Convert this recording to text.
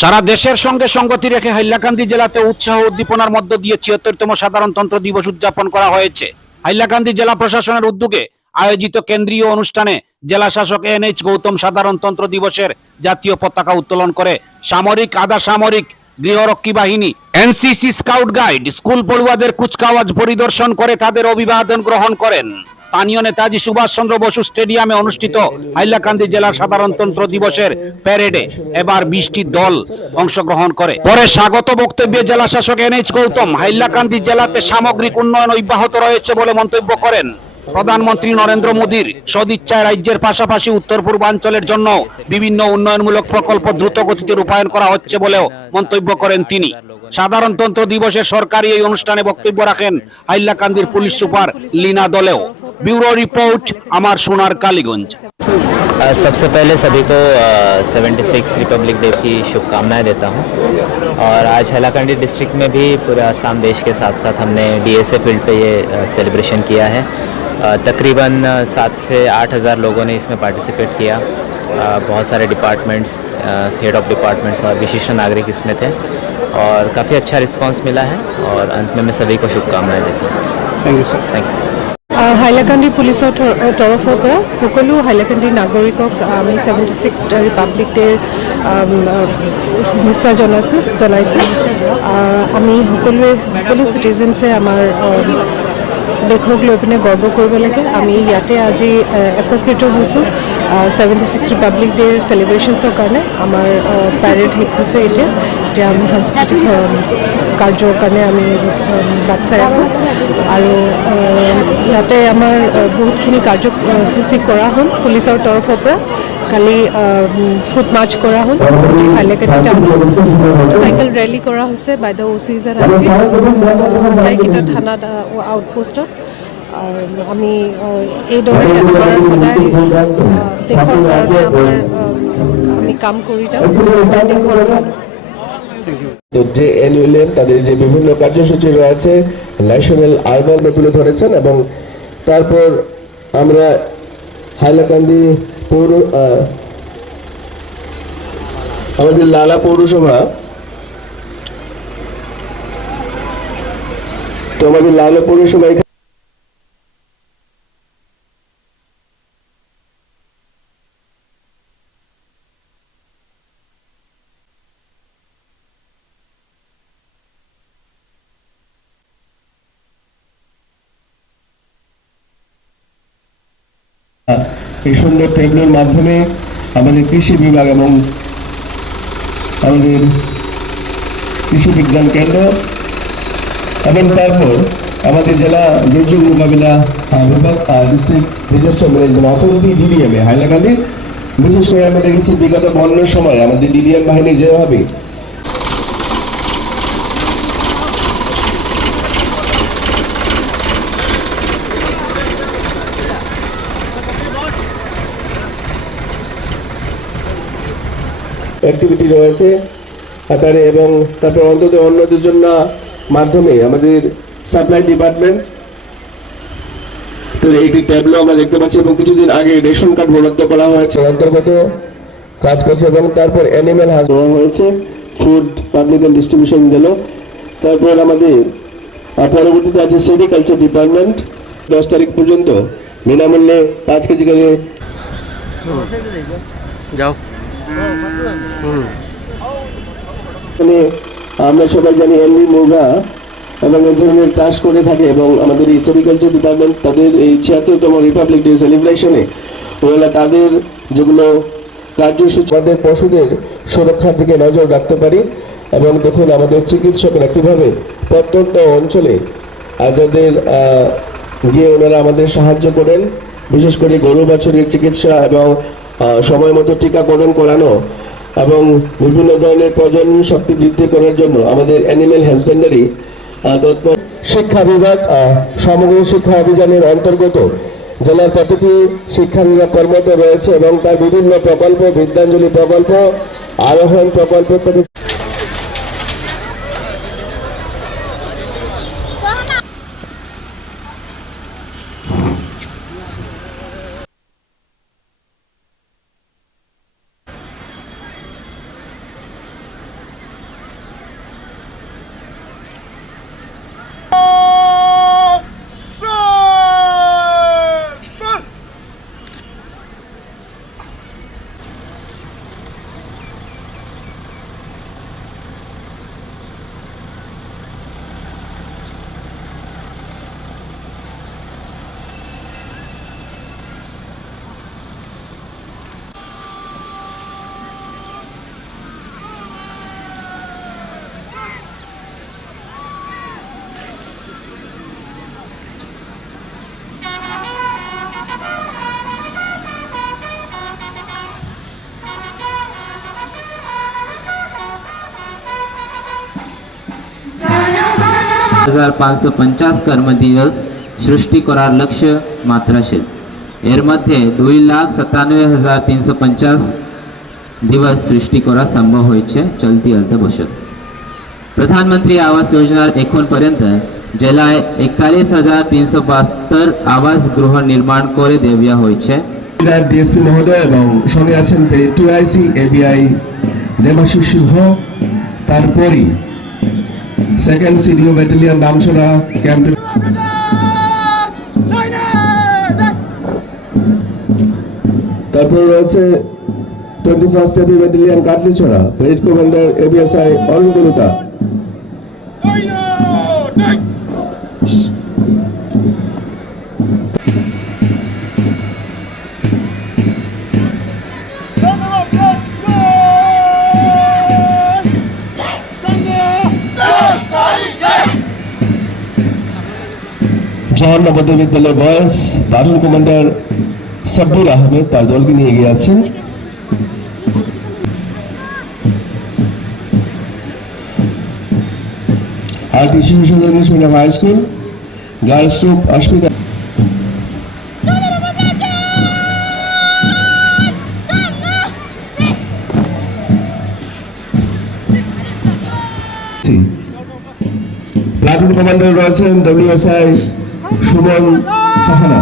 সারা দেশের সঙ্গে সঙ্গতি রেখে হাইলাকান্দি জেলাতে উৎসাহ উদ্দীপনার মধ্য দিয়ে ছিয়াত্তরতম সাধারণতন্ত্র দিবস উদযাপন করা হয়েছে। হাইলাকান্দি জেলা প্রশাসনের উদ্যোগে আয়োজিত কেন্দ্রীয় অনুষ্ঠানে জেলা শাসক এন এইচ গৌতম সাধারণতন্ত্র দিবসের জাতীয় পতাকা উত্তোলন করে সামরিক আধা সামরিক গৃহরক্ষী বাহিনী, এনসিসি স্কাউট গাইড, স্কুল পড়ুয়াদের কুচকাওয়াজ পরিদর্শন করে তাদের অভিবাদন গ্রহণ করেন। স্থানীয় নেতাজি সুভাষচন্দ্র বসু স্টেডিয়ামে অনুষ্ঠিত হাইলাকান্দি জেলার সাধারণতন্ত্র দিবসের প্যারেডে এবার বিশটি দল অংশগ্রহণ করে। পরে স্বাগত বক্তব্যে জেলা শাসক এন এইচ গৌতম, হাইলাকান্দি জেলাতে সামগ্রিক উন্নয়ন অব্যাহত রয়েছে বলে মন্তব্য করেন। প্রধানমন্ত্রী নরেন্দ্র মোদীর সদিচ্ছায় রাজ্যের পাশাপাশি উত্তর পূর্বাঞ্চলের জন্য বিভিন্ন উন্নয়নমূলক প্রকল্প দ্রুত গতিতে রূপায়ণ করা হচ্ছে বলেও মন্তব্য করেন তিনি সাধারণতন্ত্র দিবসের সরকারি এই অনুষ্ঠানে বক্তব্য রাখেন হাইলাকান্দির পুলিশ সুপার লীনা দলেও ব্যুরো রিপোর্ট আমার সোনার কালীগঞ্জ अ, सबसे पहले सभी को सेवेंटी सिक्स रिपब्लिक डे की शुभकामनाएं देता हूं और आज हैलाकंडी डिस्ट्रिक्ट में भी पूरे आसाम देश के साथ साथ हमने डीएसए फील्ड पे ये सेलिब्रेशन किया है अ, तकरीबन अ, सात से आठ हज़ार लोगों ने इसमें पार्टिसिपेट किया अ, बहुत सारे डिपार्टमेंट्स हेड ऑफ डिपार्टमेंट्स और विशिष्ट नागरिक इसमें थे और काफ़ी अच्छा रिस्पांस मिला है और अंत में मैं सभी को शुभकामनाएं देता हूँ thank you sir thank you আহ, হাইলাকান্দি পুলিচৰ থ- তৰফৰ পৰা সকলো হাইলাকান্দি নাগৰিকক আমি ছেভেণ্টি ছিক্স ৰিপাব্লিক ডেৰ আম, আহ, শুভেচ্ছা জনাইছোঁ জনাইছোঁ আহ, আমি সকলোৱে সকলো চিটিজেনছে আমাৰ আম, দেশক লৈ পিনে গৰ্ব কৰিব লাগে। আমি ইয়াতে আজি একত্ৰিত হৈছোঁ। ছেভেণ্টি ছিক্স ৰিপাব্লিক ডেৰ চেলিব্ৰেশ্যনছৰ কাৰণে আমাৰ পেৰেড শেষ হৈছে এতিয়া। এতিয়া আমি সাংস্কৃতিক কাৰ্যৰ কাৰণে আমি বাট চাই আছোঁ। আৰু ইয়াতে আমাৰ বহুতখিনি কাৰ্যসূচী কৰা হ'ল পুলিচৰ তৰফৰ পৰা। কালি ফুট মাৰ্চ কৰা হ'ল গোটেই হাইলাকান্দি টাউনত চাইকেল ৰেলী কৰা হৈছে by the OCs and ICs থানাত আউটপোষ্টত আমি এইদৰে আমাৰ সদায় দেশৰ কাৰণে আমাৰ আমি কাম কৰি যাতে দেশৰ তো যে এনইউএলএম তাদের যে বিভিন্ন কার্যসূচি রয়েছে ন্যাশনাল আরবান তুলে ধরেছেন এবং তারপর আমরা হাইলাকান্দি পৌর আমাদের লালা পৌরসভা। তো আমাদের লালা পৌরসভা এই সুন্দর টেবিলের মাধ্যমে আমাদের কৃষি বিভাগ এবং আমাদের কৃষি বিজ্ঞান কেন্দ্র এবং তারপর আমাদের জেলা দুর্যোগ মোকাবিলা বিভাগ ডিস্ট্রিক্ট ডিজাস্টার ম্যানেজমেন্ট হাইলাকান্দি বিশেষ করে আমরা দেখেছি বিগত বন্যার সময় আমাদের ডিডিএম বাহিনী যেভাবে অ্যাক্টিভিটি রয়েছে আকারে এবং তারপর অন্তত অন্য যোজনা মাধ্যমে আমাদের সাপ্লাই ডিপার্টমেন্ট তো এইটি ট্যাবলো আমরা দেখতে পাচ্ছি এবং কিছুদিন আগে রেশন কার্ড বরাদ্দ করা হয়েছে। অন্তর্গত কাজ করছে এবং তারপর অ্যানিম্যাল হাস দেওয়া হয়েছে ফুড পাবলিক ডিস্ট্রিবিউশন গেল তারপর আমাদের পরবর্তীতে আছে সেরিকালচার ডিপার্টমেন্ট দশ তারিখ পর্যন্ত বিনামূল্যে পাঁচ কেজি করে যাও। আমরা সবাই জানি এমনি মুরগা এবং এই ধরনের চাষ করে থাকে এবং আমাদের এই সেরিকালচার ডিপার্টমেন্ট তাদের এই ছিয়াত্তরতম রিপাবলিক ডে সেলিব্রেশনে ওরা তাদের যেগুলো কার্যসূচি, আমাদের পশুদের সুরক্ষার দিকে নজর রাখতে পারি এবং দেখুন আমাদের চিকিৎসকরা কীভাবে প্রত্যন্ত অঞ্চলে যাদের গিয়ে ওনারা আমাদের সাহায্য করেন। বিশেষ করে গরু বাছুরের চিকিৎসা এবং সময় মতো টিকাকরণ করানো এবং বিভিন্ন ধরনের প্রজনন শক্তি বৃদ্ধি করার জন্য আমাদের অ্যানিমেল হাজবেন্ডারি শিক্ষা বিভাগ সমগ্র শিক্ষা অভিযানের অন্তর্গত জেলার প্রতিটি শিক্ষা বিভাগ কর্মরত রয়েছে এবং তার বিভিন্ন প্রকল্প, বিদ্যাঞ্জলি প্রকল্প, আরোহণ প্রকল্প ইত্যাদি হাজার পাঁচশো পঞ্চাশ কর্মদিবস সৃষ্টি করার লক্ষ্য মাত্র আছে এর মধ্যে দুই লাখ সাতানব্বই হাজার তিনশো পঞ্চাশ দিবস সৃষ্টি করা সম্ভব হয়েছে চলতি অর্থ বছর প্রধানমন্ত্রী আবাস যোজনার এখন পর্যন্ত জেলায় একতাল্লিশ হাজার তিনশো বাহাত্তর আবাস গৃহ নির্মাণ করে দেওয়া হয়েছে ডিএসপি মহোদয় এবং সঙ্গে আছেন টুআইসি এবিআই দেবাশিস সিংহ তারপরই second CDO battalion Damchhara camp তারপর রয়েছে twenty first AP battalion Katlichhara parade commander ABSI Arun Koluta jawan Navodaya Vidyalaya boys platoon commander Sabbir Ahmed, তার দলকে নিয়ে এগিয়ে আছেন। আর Krishi mission English high school girls group Asmita platoon commander রয়েছেন ডব্লিউএসআই সুমন সাহানা